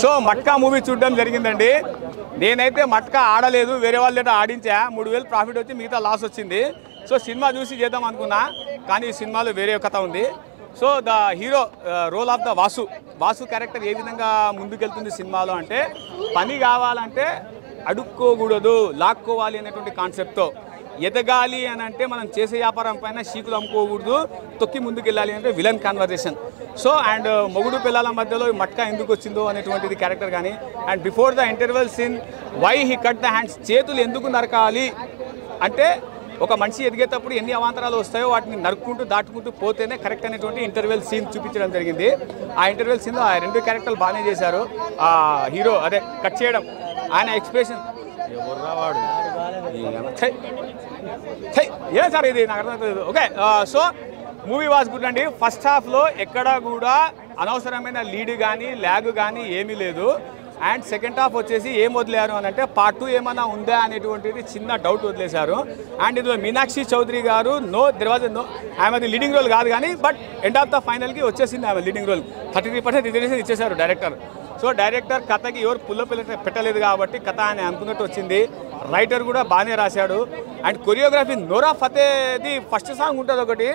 So matka movie చూడడం జరిగిందండి. నేనైతే మట్కా ఆడలేదు, వేరే వాళ్ళ ఆడించా. 3000 ప్రాఫిట్ వచ్చి మిగతా లాస్ వచ్చింది. సో సినిమా చూసి చేద్దాం అనుకున్నా, కానీ ఈ సినిమాలో వేరే కథ ఉంది. So the hero role of the Vasu character ఏ విధంగా ముందుకెళ్తుంది సినిమాలో అంటే, పని కావాలంటే అడుక్కోకూడదు, లాక్కోవాలి అనేటువంటి కాన్సెప్ట్తో, ఎదగాలి అని అంటే మనం చేసే వ్యాపారం పైన షీకులు అమ్ముకోకూడదు, తొక్కి ముందుకెళ్ళాలి అంటే విలన్ కాన్వర్జేషన్. సో అండ్ మొగుడు పిల్లల మధ్యలో మట్కా ఎందుకు వచ్చిందో అనేటువంటిది క్యారెక్టర్ కానీ, and before the interval scene why he cut the hands, చేతులు ఎందుకు నరకాలి అంటే ఒక మనిషి ఎదిగేటప్పుడు ఎన్ని అవాంతరాలు వస్తాయో వాటిని నరుక్కుంటూ దాటుకుంటూ పోతేనే కరెక్ట్ అనేటువంటి ఇంటర్వెల్ సీన్ చూపించడం జరిగింది. ఆ ఇంటర్వెల్ సీన్లో ఆ 2 క్యారెక్టర్లు బాగానే చేశారు. ఆ హీరో అదే కట్ చేయడం, ఆయన ఎక్స్ప్రెషన్ ఎవర్రావాడు ఏ సార్ ఇది నాకు అర్థమవుతుంది. Okay, so movie was good అండి. ఫస్ట్ హాఫ్లో ఎక్కడా కూడా అనవసరమైన లీడ్ కానీ ల్యాగ్ కానీ ఏమీ లేదు. అండ్ సెకండ్ హాఫ్ వచ్చేసి ఏం వదిలేరు అని అంటే పార్ట్ 2 ఏమైనా ఉందా అనేటువంటిది చిన్న డౌట్ వదిలేశారు. అండ్ ఇందులో మీనాక్షి చౌదరి గారు ఆమెది లీడింగ్ రోల్ కాదు కానీ, బట్ ఎండ్ ఆఫ్ ద ఫైనల్కి వచ్చేసింది ఆమె లీడింగ్ రోల్. 33% రిజర్వేషన్ ఇచ్చేశారు డైరెక్టర్. సో డైరెక్టర్ కథకి ఎవరు పెట్టలేదు కాబట్టి కథ అని అనుకున్నట్టు వచ్చింది. రైటర్ కూడా బాగానే రాశాడు. అండ్ కొరియోగ్రఫీ నోరా ఫతేది ఫస్ట్ సాంగ్ ఉంటుంది ఒకటి,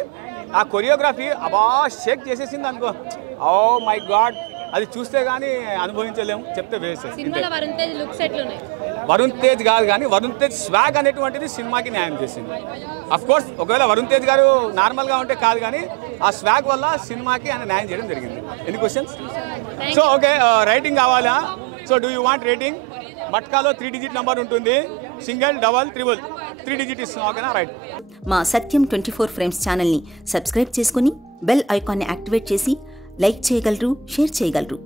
ఆ కొరియోగ్రఫీ అబా షేక్ చేసేసింది అనుకో. ఓ మై గాడ్, అది చూస్తే కానీ అనుభవించలేము, చెప్తే వేస్ట్. వరుణ్ తేజ్ కాదు కానీ వరుణ్ తేజ్ స్వాగ్ అనేటువంటిది సినిమాకి న్యాయం చేసింది. అఫ్ కోర్స్ ఒకవేళ వరుణ్ తేజ్ గారు నార్మల్గా ఉంటే కాదు కానీ ఆ స్వాగ్ వల్ల సినిమాకి ఆయన న్యాయం చేయడం జరిగింది. Any questions? So okay, writing కావాలా? So do you want rating? మట్కాలో 3 డిజిట్ నెంబర్ ఉంటుంది, సింగిల్, డబల్, ట్రిపుల్ 3 డిజిట్ ఇస్తున్నాం. ఓకేనా? రైట్. మా సత్యం 24 ఫ్రేమ్స్ ఛానల్ని సబ్స్క్రైబ్ చేసుకుని బెల్ ఐకాన్ని యాక్టివేట్ చేసి లైక్ చేయగలరు, షేర్ చేయగలరు.